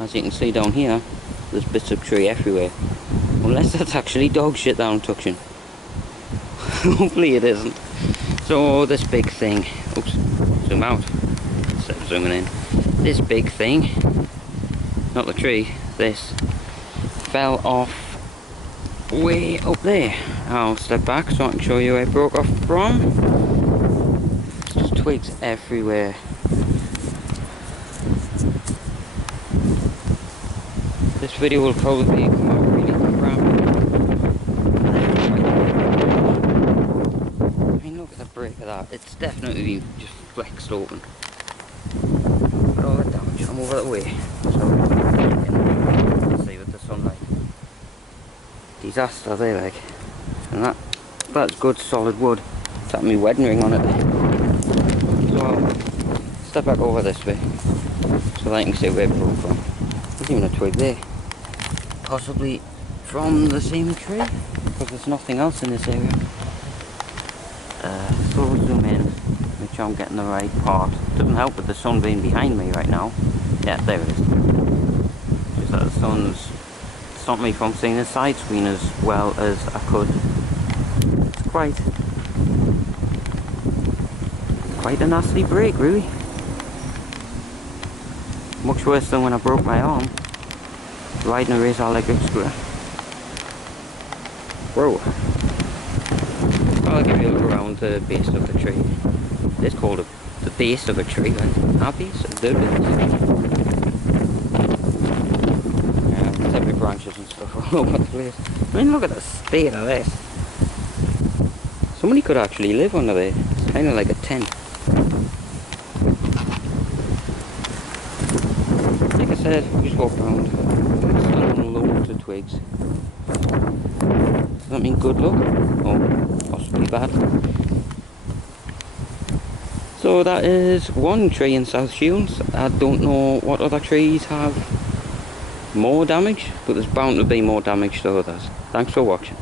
as you can see down here, there's bits of tree everywhere. Unless that's actually dog shit that I'm touching. Hopefully it isn't. So this big thing, oops, zoom out instead of zooming in. This big thing, not the tree, this fell off way up there. I'll step back so I can show you where it broke off from. There's just twigs everywhere. This video will probably come out really crap. I mean, look at the break of that. It's definitely just flexed open. But all that damage, I'm over the way. So, you can see with the sunlight. Disaster there, like. And that's good solid wood. It's had my wedding ring on it. So I'll step back over this way so that you can see where it broke from. There's even a twig there. Possibly from the same tree, because there's nothing else in this area. So we'll zoom in, make sure I'm getting the right part. Doesn't help with the sun being behind me right now. Yeah, there it is. Just that the sun's stopped me from seeing the side screen as well as I could. It's quite a nasty break, really. Much worse than when I broke my arm riding a Razor electric scooter. Whoa. I'll give you a look around the base of the tree. It's called the base of a tree, then. Our base? The base. Yeah, every branches and stuff all over the place. I mean, look at the state of this. Somebody could actually live under there. It's kind of like a tent. Like I said, we just walk around. Loads of twigs. Does that mean good luck? Or possibly bad? So that is one tree in South Shields. I don't know what other trees have more damage, but there's bound to be more damage to others. Thanks for watching.